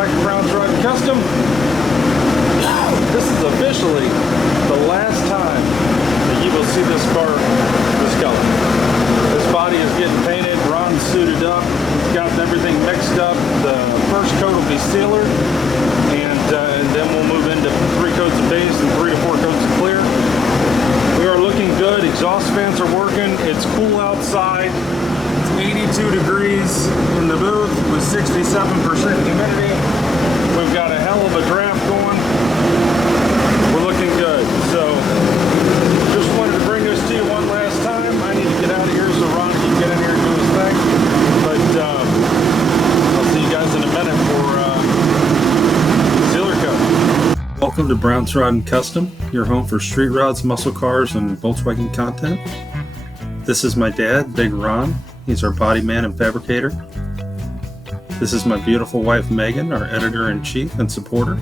back to Brown's Rod Custom. This is officially the last time that you will see this car this color. This body is getting painted, Ron's suited up, got everything mixed up. The first coat will be sealer, and then we'll move into 3 coats of base and 3 to 4 coats of clear. We are looking good. Exhaust fans are working. It's cool outside. It's 82 degrees in the booth with 67% humidity. We've got a hell of a draft going. We're looking good. So just wanted to bring this to you one last time. I need to get out of here so Ron can get in here and do his thing. But I'll see you guys in a minute for sealer coat. Welcome to Brown's Rod & Custom, your home for street rods, muscle cars, and Volkswagen content. This is my dad, Big Ron. He's our body man and fabricator. This is my beautiful wife, Megan, our editor-in-chief and supporter.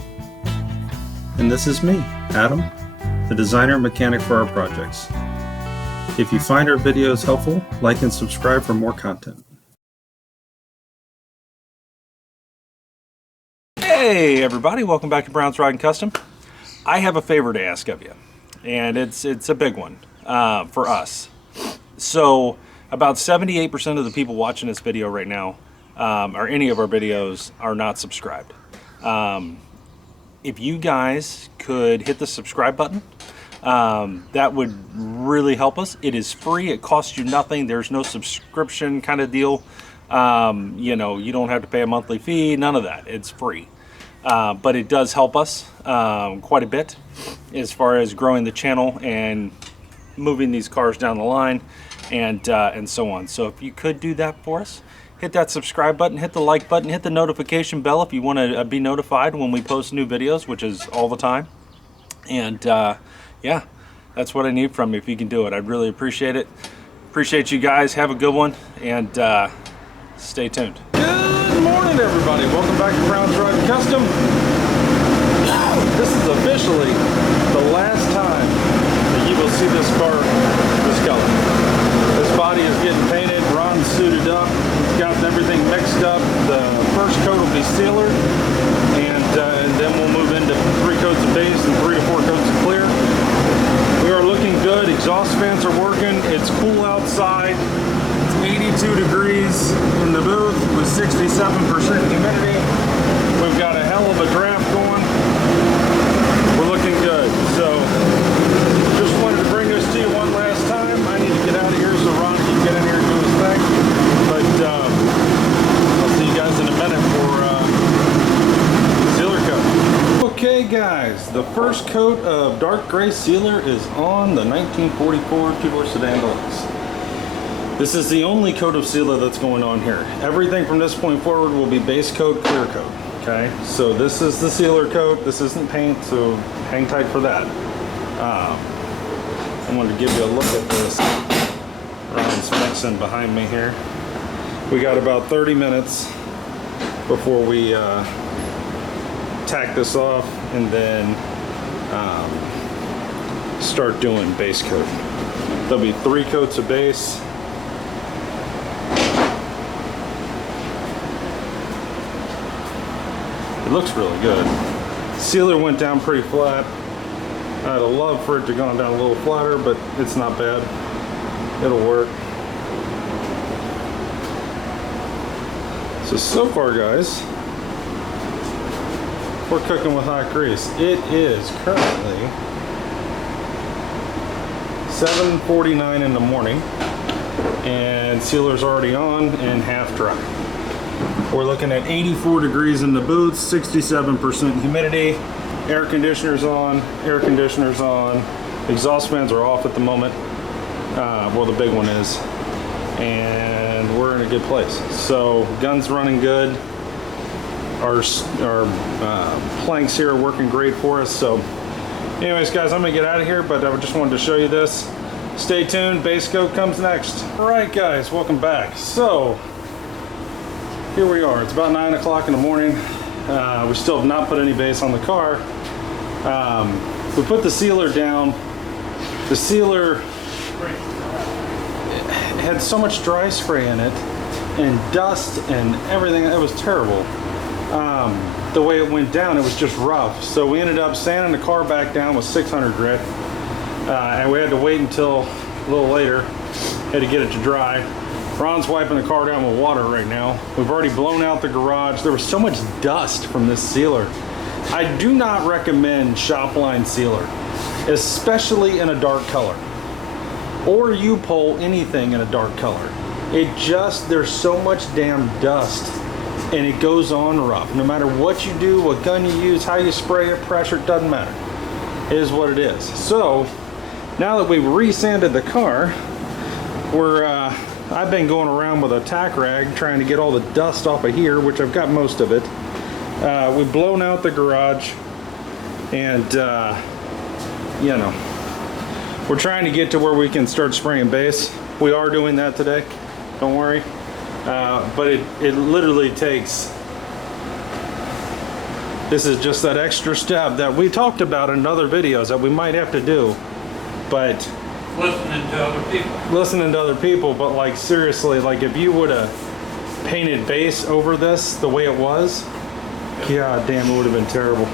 And this is me, Adam, the designer and mechanic for our projects. If you find our videos helpful, like and subscribe for more content. Hey everybody, welcome back to Brown's Rod & Custom. I have a favor to ask of you, and it's a big one for us. So about 78% of the people watching this video right now, or any of our videos, are not subscribed. If you guys could hit the subscribe button, that would really help us. It is free, it costs you nothing, there's no subscription kind of deal. You know, you don't have to pay a monthly fee, none of that, it's free. But it does help us quite a bit as far as growing the channel and moving these cars down the line and so on. So if you could do that for us, hit that subscribe button, hit the like button, hit the notification bell if you want to be notified when we post new videos, which is all the time. And yeah, that's what I need from you if you can do it. I'd really appreciate it. Appreciate you guys. Have a good one, and stay tuned. Good morning, everybody. Welcome back to Brown's Rod & Custom. This is officially the last time that you will see this car this color. This body is getting painted, Ron's suited up, got everything mixed up. The first coat will be sealer, and then we'll move into 3 coats of base and 3 to 4 coats of clear. We are looking good. Exhaust fans are working. It's cool outside. It's 82 degrees in the booth with 67% humidity. We've got a hell of a draft going. We're looking good. So just wanted to bring this to you one last time. I need to get out of here so Ron can get in here and do his thing. But I'll see you guys in a minute for sealer coat. Okay guys, the first coat of dark gray sealer is on the 1944 2-door sedan deluxe. This is the only coat of sealer that's going on here. Everything from this point forward will be base coat, clear coat. Okay, so this is the sealer coat. This isn't paint, so hang tight for that. I wanted to give you a look at this. Ron's mixing behind me here. We got about 30 minutes before we tack this off and then start doing base coat. There'll be 3 coats of base. It looks really good. Sealer went down pretty flat. I'd have loved for it to gone down a little flatter, but it's not bad. It'll work. So far guys, we're cooking with hot grease. It is currently 7:49 in the morning and sealer's already on and half dry. We're looking at 84 degrees in the booth, 67% humidity, air conditioners on, exhaust fans are off at the moment, well the big one is, and we're in a good place. So gun's running good, our planks here are working great for us. So anyways guys, I'm gonna get out of here, but I just wanted to show you this. Stay tuned, base coat comes next. All right guys, welcome back. So here we are, it's about 9 o'clock in the morning. We still have not put any base on the car. We put the sealer down. The sealer had so much dry spray in it and dust and everything. It was terrible. the way it went down, it was just rough. So we ended up sanding the car back down with 600 grit, and we had to wait until a little later. Had to get it to dry. Ron's wiping the car down with water right now. We've already blown out the garage. There was so much dust from this sealer. I do not recommend shop line sealer, especially in a dark color, or U-pole, anything in a dark color. There's so much damn dust, and it goes on rough. No matter what you do, what gun you use, how you spray it, pressure, it doesn't matter. It is what it is. So now that we've re-sanded the car, I've been going around with a tack rag trying to get all the dust off of here, which I've got most of it. We've blown out the garage, and you know, we're trying to get to where we can start spraying base. We are doing that today, don't worry. But it literally takes, this is just that extra step that we talked about in other videos that we might have to do, but listening to other people, but like seriously, like if you would have painted base over this the way it was, god damn, it would have been terrible.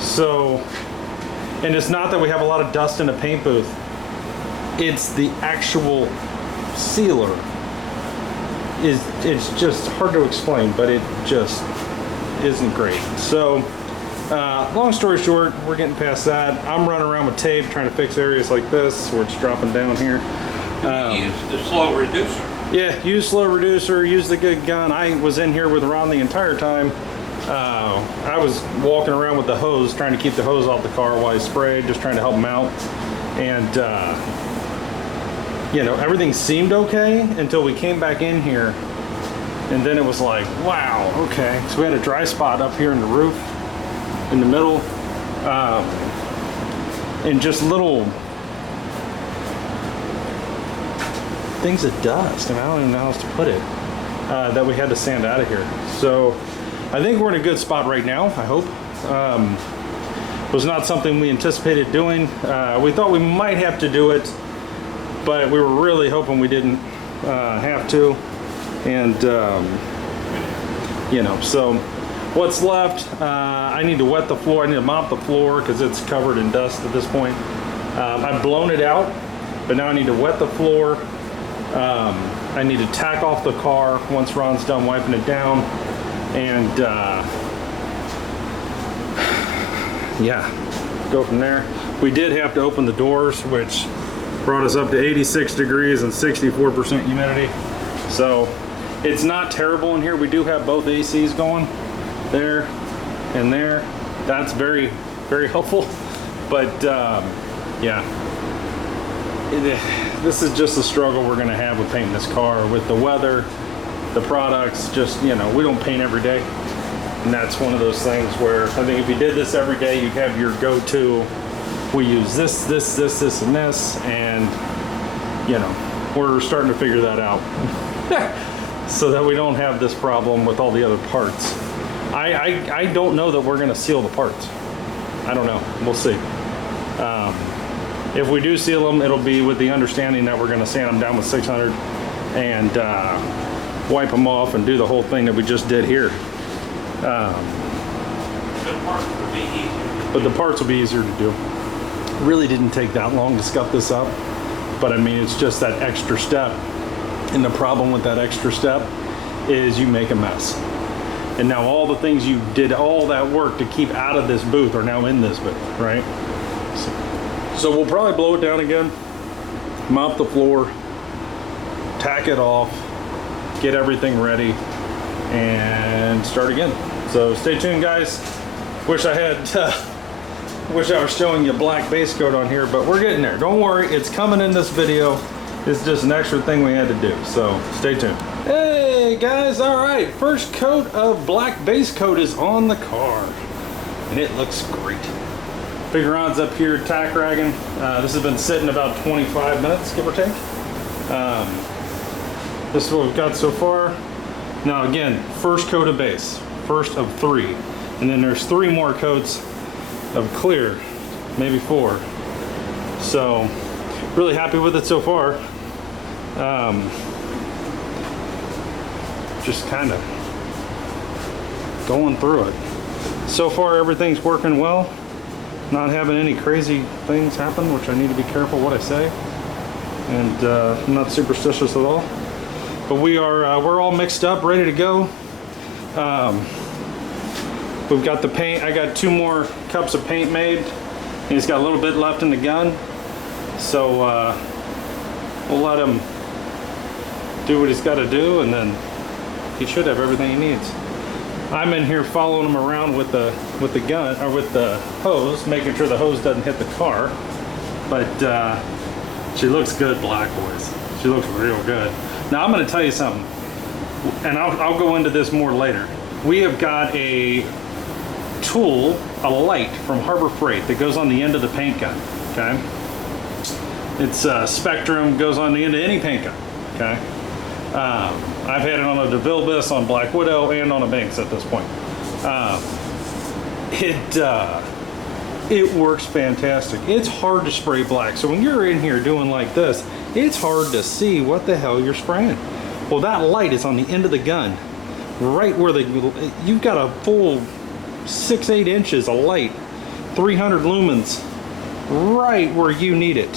So, and it's not that we have a lot of dust in the paint booth, it's the actual sealer. It's just hard to explain, but it just isn't great. So long story short, we're getting past that. I'm running around with tape trying to fix areas like this where it's dropping down here. Use the slow reducer. Yeah, use slow reducer, use the good gun. I was in here with Ron the entire time. I was walking around with the hose, trying to keep the hose off the car while he sprayed, just trying to help him out. And you know, everything seemed okay until we came back in here, and then it was like, wow, okay. So we had a dry spot up here in the roof, in the middle, and just little things of dust, and I don't even know how else to put it, that we had to sand out of here. So I think we're in a good spot right now, I hope. It was not something we anticipated doing. We thought we might have to do it, but we were really hoping we didn't have to. And you know, so what's left, I need to wet the floor. I need to mop the floor because it's covered in dust at this point. I've blown it out, but now I need to wet the floor. I need to tack off the car once Ron's done wiping it down. And yeah, go from there. We did have to open the doors, which brought us up to 86 degrees and 64% humidity. So it's not terrible in here. We do have both ACs going there and there. That's very, very helpful. But yeah, this is just a struggle we're gonna have with painting this car, with the weather, the products. Just, you know, we don't paint every day. And that's one of those things where I think if you did this every day, you'd have your go-to. We use this, and this, and you know, we're starting to figure that out so that we don't have this problem with all the other parts. I don't know that we're going to seal the parts. I don't know. We'll see. If we do seal them, it'll be with the understanding that we're going to sand them down with 600 and wipe them off and do the whole thing that we just did here. But the parts will be easier to do. Really didn't take that long to scuff this up, but I mean, it's just that extra step. And the problem with that extra step is you make a mess. And now all the things you did, all that work to keep out of this booth are now in this booth, right? So we'll probably blow it down again, mop the floor, tack it off, get everything ready, and start again. So stay tuned, guys. Wish I was showing you black base coat on here, but we're getting there. Don't worry, it's coming in this video. It's just an extra thing we had to do, so stay tuned. Hey guys, all right, first coat of black base coat is on the car, and it looks great. Big Ron's up here tack ragging. This has been sitting about 25 minutes, give or take. This is what we've got so far. Now again, first coat of base, first of 3, and then there's 3 more coats of clear, maybe 4. So really happy with it so far. Just kind of going through it. So far everything's working well. Not having any crazy things happen, which I need to be careful what I say. And I'm not superstitious at all. But we're all mixed up, ready to go. We've got the paint. I got 2 more cups of paint made. He's got a little bit left in the gun. So we'll let him do what he's got to do, and then he should have everything he needs. I'm in here following him around with the gun, or with the hose, making sure the hose doesn't hit the car. But she looks good, Black Boys. She looks real good. Now I'm going to tell you something, and I'll go into this more later. We have got a tool, a light from Harbor Freight that goes on the end of the paint gun. Okay, it's Spectrum, goes on the end of any paint gun. Okay. I've had it on a DeVille Biss, on Black Widow, and on a Banks at this point. It works fantastic. It's hard to spray black. So when you're in here doing like this, it's hard to see what the hell you're spraying. Well, that light is on the end of the gun, right where you've got a full 6-8 inches of light, 300 lumens, right where you need it,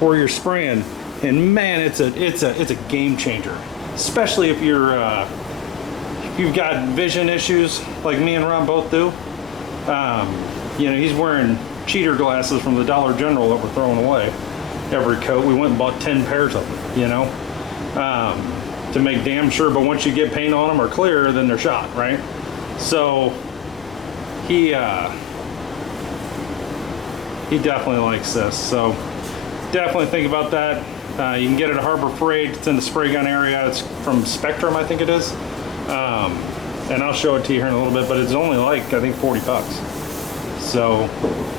where you're spraying. And man, it's a game changer, especially if you've got vision issues like me and Ron both do. You know, he's wearing cheater glasses from the Dollar General that we're throwing away every coat. We went and bought 10 pairs of them, you know, to make damn sure. But once you get paint on them or clear, then they're shot, right? So he definitely likes this. So definitely think about that. You can get it at Harbor Freight. It's in the spray gun area. It's from Spectrum, I think it is. And I'll show it to you here in a little bit, but it's only like, I think, 40 bucks. So,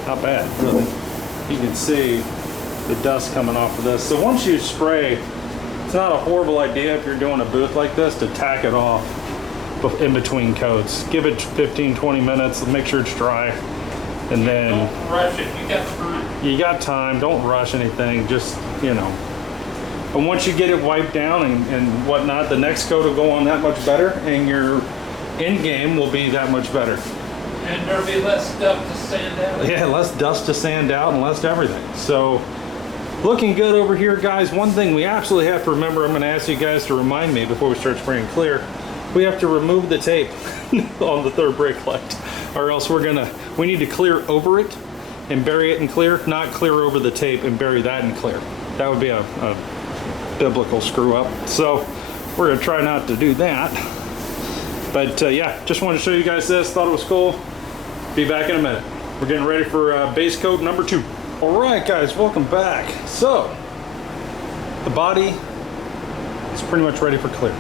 not bad, really. You can see the dust coming off of this. So once you spray, it's not a horrible idea if you're doing a booth like this to tack it off in between coats. Give it 15, 20 minutes, make sure it's dry. And then... Don't rush it, you got time. You got time, don't rush anything, just, you know. And once you get it wiped down and whatnot, the next coat will go on that much better, and your end game will be that much better. And there'll be less stuff to sand out. Yeah, less dust to sand out and less everything. So, looking good over here, guys. One thing we absolutely have to remember, I'm going to ask you guys to remind me before we start spraying clear, we have to remove the tape on the third brake light, or else we need to clear over it and bury it in clear, not clear over the tape and bury that in clear. That would be a biblical screw up. So we're gonna try not to do that. But yeah, just wanted to show you guys this. Thought it was cool. Be back in a minute. We're getting ready for base coat number 2. All right, guys, welcome back. So the body is pretty much ready for clear.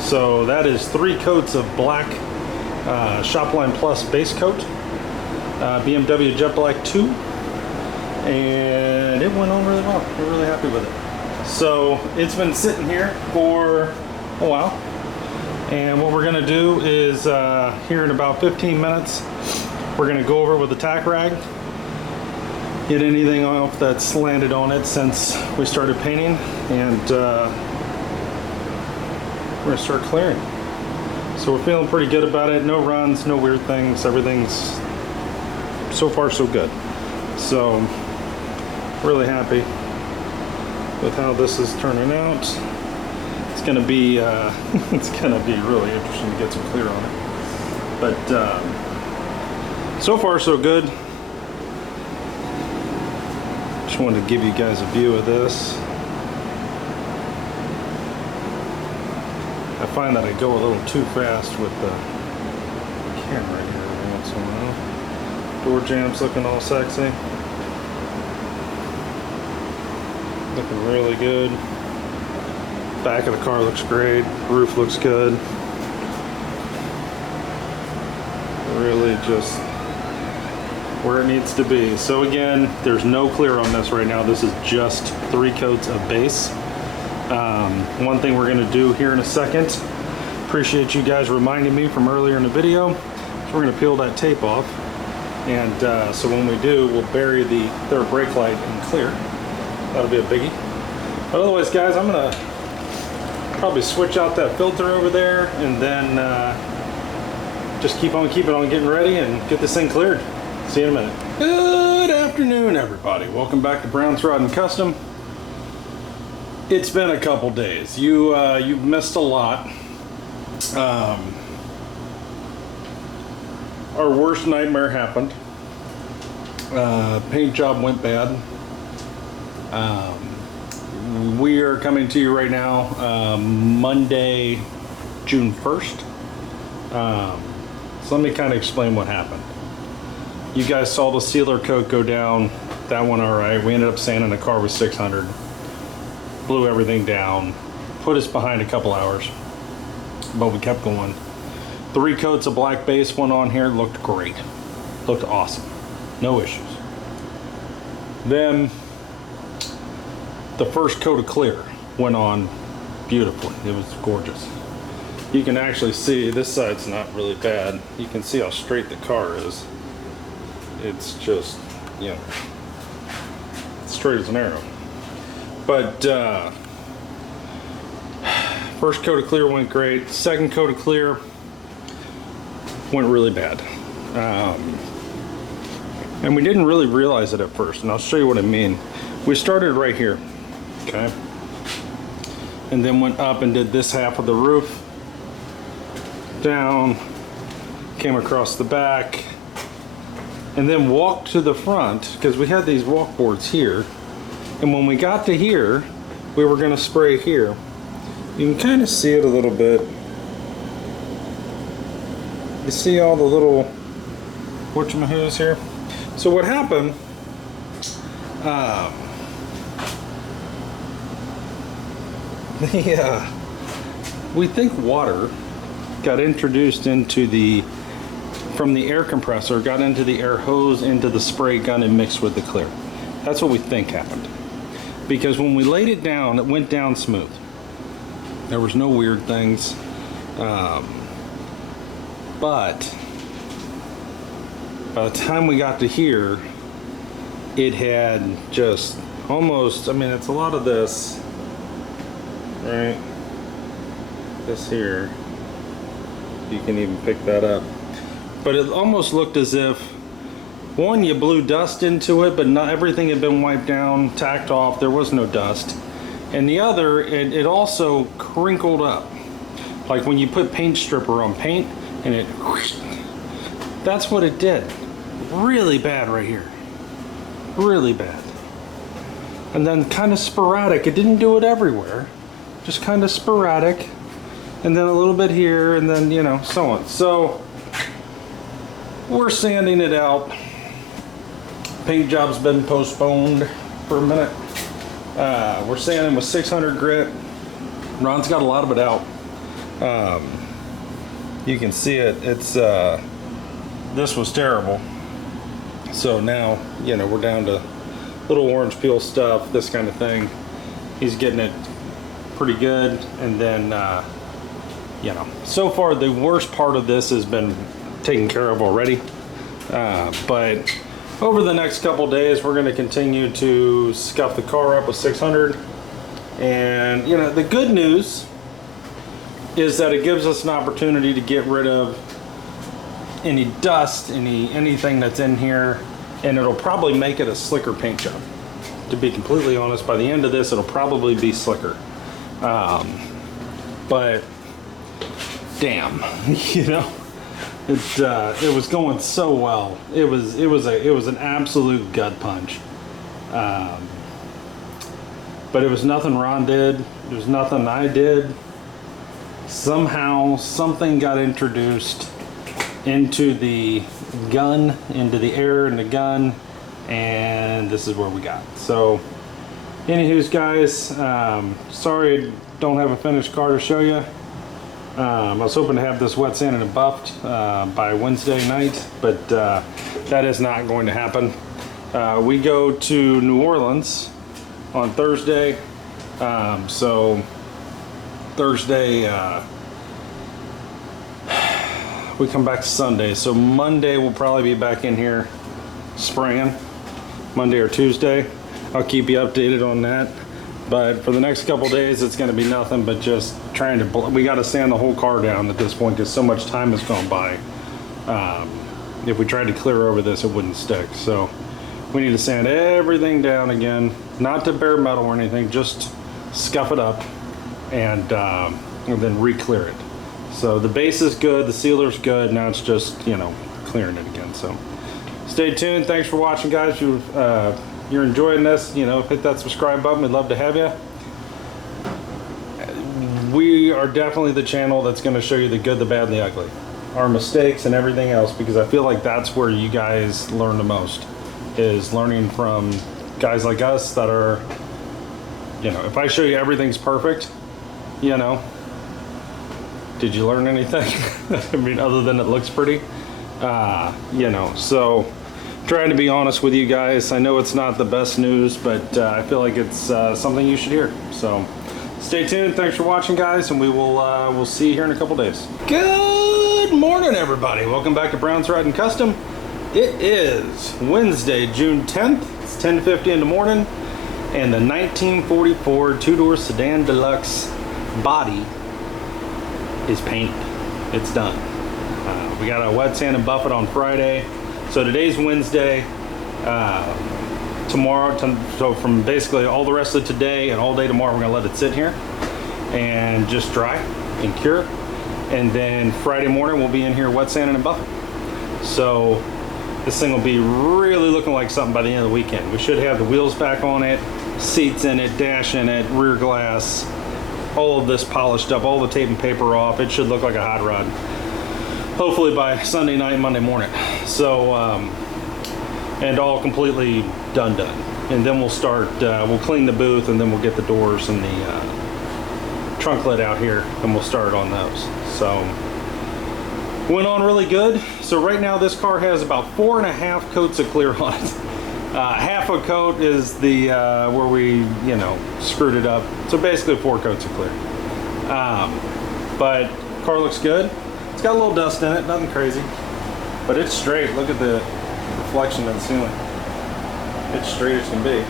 So that is 3 coats of black Shopline Plus base coat. BMW Jet Black 2, and it went on really well. We're really happy with it. So it's been sitting here for a while, and what we're going to do is here in about 15 minutes we're going to go over with the tack rag, get anything off that's landed on it since we started painting, and we're going to start clearing. So we're feeling pretty good about it. No runs, no weird things. Everything's so far so good. So really happy with how this is turning out. It's gonna be it's gonna be really interesting to get some clear on it. But so far so good. Just wanted to give you guys a view of this. I find that I go a little too fast with the camera here every once in a while. Door jamb's looking all sexy. Looking really good. Back of the car looks great. Roof looks good. Really just where it needs to be. So again, there's no clear on this right now. This is just 3 coats of base. One thing we're going to do here in a second, appreciate you guys reminding me from earlier in the video, so we're going to peel that tape off, and so when we do, we'll bury the third brake light in clear. That'll be a biggie. But otherwise, guys, I'm going to probably switch out that filter over there, and then just keep on keeping on getting ready and get this thing cleared. See you in a minute. Good afternoon, everybody. Welcome back to Brown's Rod and Custom. It's been a couple days. You've missed a lot. Our worst nightmare happened. Paint job went bad. We are coming to you right now, Monday, June 1st. So let me kind of explain what happened. You guys saw the sealer coat go down. That went all right. We ended up sanding the car with 600. Blew everything down. Put us behind a couple hours. But we kept going. 3 coats of black base went on here. Looked great. Looked awesome. No issues. Then the first coat of clear went on beautifully. It was gorgeous. You can actually see this side's not really bad. You can see how straight the car is. It's just, you know, straight as an arrow. But first coat of clear went great. Second coat of clear went really bad. And we didn't really realize it at first, and I'll show you what I mean. We started right here, okay? And then went up and did this half of the roof, down, came across the back, and then walked to the front, because we had these walk boards here. And when we got to here, we were gonna spray here. You can kind of see it a little bit. You see all the little whatchamahoos here? So what happened, we think water got introduced into from the air compressor, got into the air hose, into the spray gun, and mixed with the clear. That's what we think happened. Because when we laid it down, it went down smooth. There was no weird things. But by the time we got to here, it had just almost, I mean, it's a lot of this, right? This here, you can even pick that up. But it almost looked as if, one, you blew dust into it, but not everything had been wiped down, tacked off, there was no dust. And the other, it also crinkled up. Like when you put paint stripper on paint, and it, that's what it did. Really bad right here. Really bad. And then kind of sporadic. It didn't do it everywhere. Just kind of sporadic. And then a little bit here, and then, you know, so on. So, we're sanding it out. Paint job's been postponed for a minute. We're sanding with 600 grit. Ron's got a lot of it out. You can see it. It's this was terrible. So now, you know, we're down to little orange peel stuff, this kind of thing. He's getting it pretty good. And then, you know, so far the worst part of this has been taken care of already. But over the next couple days, we're going to continue to scuff the car up with 600. And, you know, the good news is that it gives us an opportunity to get rid of any dust, anything that's in here, and it'll probably make it a slicker paint job. To be completely honest, by the end of this, it'll probably be slicker. But damn, you know, it was going so well. It was an absolute gut punch. But it was nothing Ron did. It was nothing I did. Somehow something got introduced into the gun, into the air in the gun, and this is where we got. So anywho's guys, sorry I don't have a finished car to show you. I was hoping to have this wet sanded and buffed by Wednesday night, but that is not going to happen. We go to New Orleans on Thursday, so Thursday we come back Sunday, so Monday we'll probably be back in here spraying, Monday or Tuesday. I'll keep you updated on that. But for the next couple days, it's going to be nothing but just trying to, we got to sand the whole car down at this point because so much time has gone by. If we tried to clear over this, it wouldn't stick. So we need to sand everything down again, not to bare metal or anything, just scuff it up and then re-clear it. So the base is good, the sealer's good, now it's just, you know, clearing it again. So stay tuned. Thanks for watching, guys. If you're enjoying this, you know, hit that subscribe button. We'd love to have you. We are definitely the channel that's going to show you the good, the bad, and the ugly. Our mistakes and everything else, because I feel like that's where you guys learn the most, is learning from guys like us that are, you know, if I show you everything's perfect, you know, did you learn anything? I mean, other than it looks pretty, you know, so trying to be honest with you guys. I know it's not the best news, but I feel like it's something you should hear. So stay tuned. Thanks for watching, guys, and we will we'll see you here in a couple days. Good morning, everybody. Welcome back to Brown's Riding Custom. It is Wednesday, June 10th. It's 10:50 in the morning, and the 1944 two-door sedan deluxe body is painted. It's done. We got a wet sand and buff it on Friday. So today's Wednesday. Tomorrow, so from basically all the rest of today and all day tomorrow, we're gonna let it sit here and just dry and cure. And then Friday morning, we'll be in here wet sanding and buffing. So this thing will be really looking like something by the end of the weekend. We should have the wheels back on it, seats in it, dash in it, rear glass, all of this polished up, all the tape and paper off. It should look like a hot rod. Hopefully by Sunday night, Monday morning. So, and all completely done. And then we'll start, we'll clean the booth, and then we'll get the doors and the trunk lid out here, and we'll start on those. So, went on really good. So right now this car has about 4.5 coats of clear on it. Half a coat is the, where we, you know, screwed it up. So basically 4 coats of clear. But car looks good. It's got a little dust in it, nothing crazy. But it's straight. Look at the reflection of the ceiling. It's straight as can be.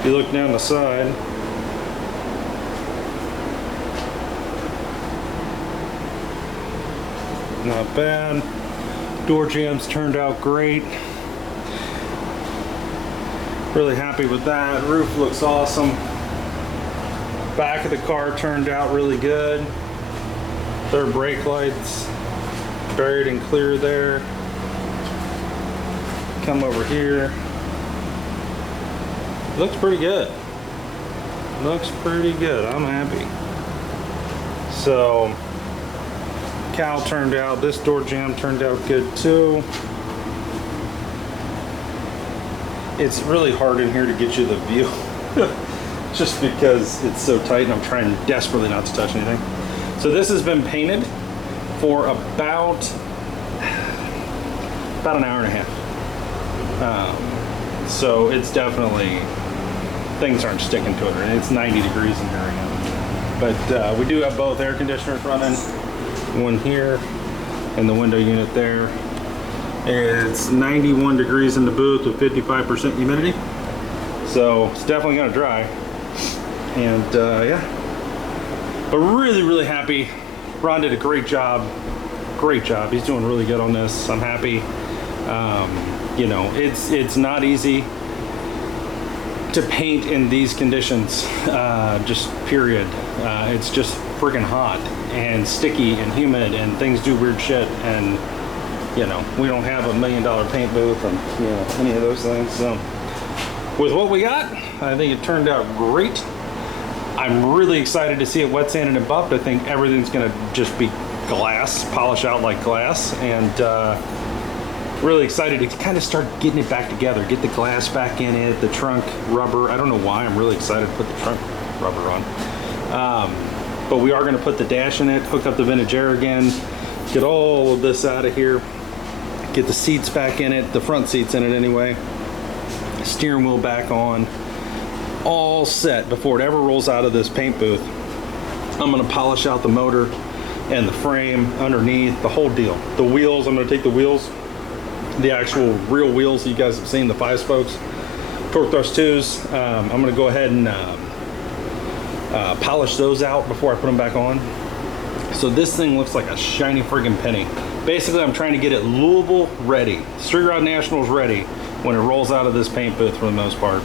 If you look down the side, not bad. Door jambs turned out great. Really happy with that. Roof looks awesome. Back of the car turned out really good. Third brake lights buried and clear there. Come over here. Looks pretty good. Looks pretty good. I'm happy. So, cowl turned out. This door jamb turned out good too. It's really hard in here to get you the view. Just because it's so tight, and I'm trying desperately not to touch anything. So this has been painted for about an hour and a half. So it's definitely, things aren't sticking to it. And it's 90 degrees in here right now. But we do have both air conditioners running. One here and the window unit there. It's 91 degrees in the booth with 55% humidity. So it's definitely gonna dry. And yeah, but really happy. Ron did a great job. Great job. He's doing really good on this. I'm happy. You know, it's not easy to paint in these conditions. Just period. It's just freaking hot and sticky and humid, and things do weird shit. And you know, we don't have $1 million paint booth and, you know, any of those things. So with what we got, I think it turned out great. I'm really excited to see it wet sanded and buffed. I think everything's gonna just be glass, polish out like glass, and really excited to kind of start getting it back together, get the glass back in it, the trunk rubber. I don't know why, I'm really excited to put the trunk rubber on. But we are gonna put the dash in it, hook up the vintage air again, get all of this out of here, get the seats back in it, the front seats in it anyway, steering wheel back on, all set before it ever rolls out of this paint booth. I'm gonna polish out the motor and the frame underneath, the whole deal. The wheels, I'm gonna take the wheels, the actual real wheels that you guys have seen, the 5-spokes, torque thrust 2s. I'm gonna go ahead and polish those out before I put them back on. So this thing looks like a shiny friggin' penny. Basically, I'm trying to get it Louisville ready, Street Rod Nationals ready when it rolls out of this paint booth for the most part.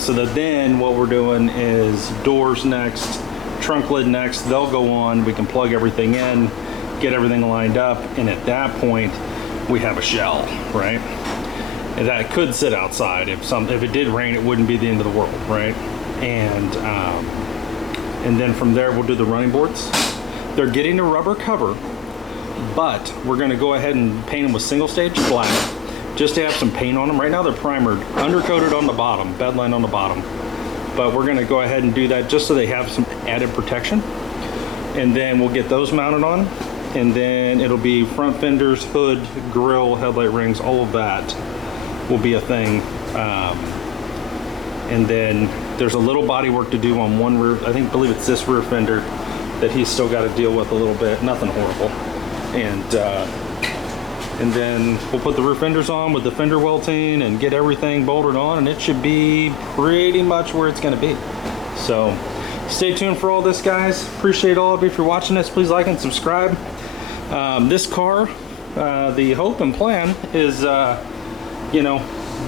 So that then what we're doing is doors next, trunk lid next, they'll go on, we can plug everything in, get everything lined up, and at that point, we have a shell, right? And that could sit outside. If it did rain, it wouldn't be the end of the world, right? And then from there, we'll do the running boards. They're getting a rubber cover, but we're gonna go ahead and paint them with single stage black, just to have some paint on them. Right now they're primered, undercoated on the bottom, bedline on the bottom. But we're gonna go ahead and do that just so they have some added protection. And then we'll get those mounted on. And then it'll be front fenders, hood, grille, headlight rings, all of that will be a thing. And then there's a little body work to do on one rear, believe it's this rear fender that he's still got to deal with a little bit, nothing horrible. And then we'll put the rear fenders on with the fender welting and get everything bolted on, and it should be pretty much where it's going to be. So stay tuned for all this, guys. Appreciate all of you for watching this. Please like and subscribe. This car, the hope and plan is,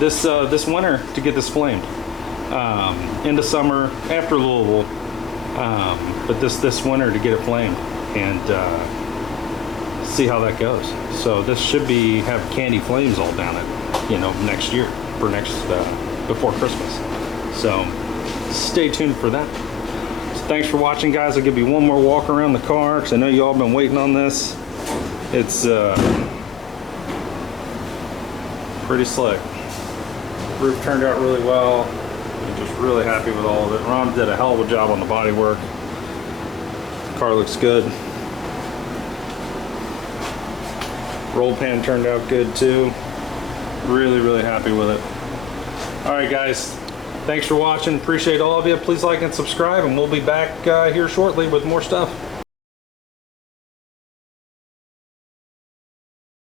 this winter to get this flamed. Into summer after Louisville, but this winter to get it flamed and see how that goes. So this should have candy flames all down it, next year for before Christmas. So stay tuned for that. So thanks for watching, guys. I'll give you one more walk around the car because I know you all been waiting on this. It's pretty slick. Roof turned out really well. I'm just really happy with all of it. Ron did a hell of a job on the bodywork. The car looks good. Roll pan turned out good too. Really, really happy with it. All right, guys. Thanks for watching. Appreciate all of you. Please like and subscribe, and we'll be back here shortly with more stuff.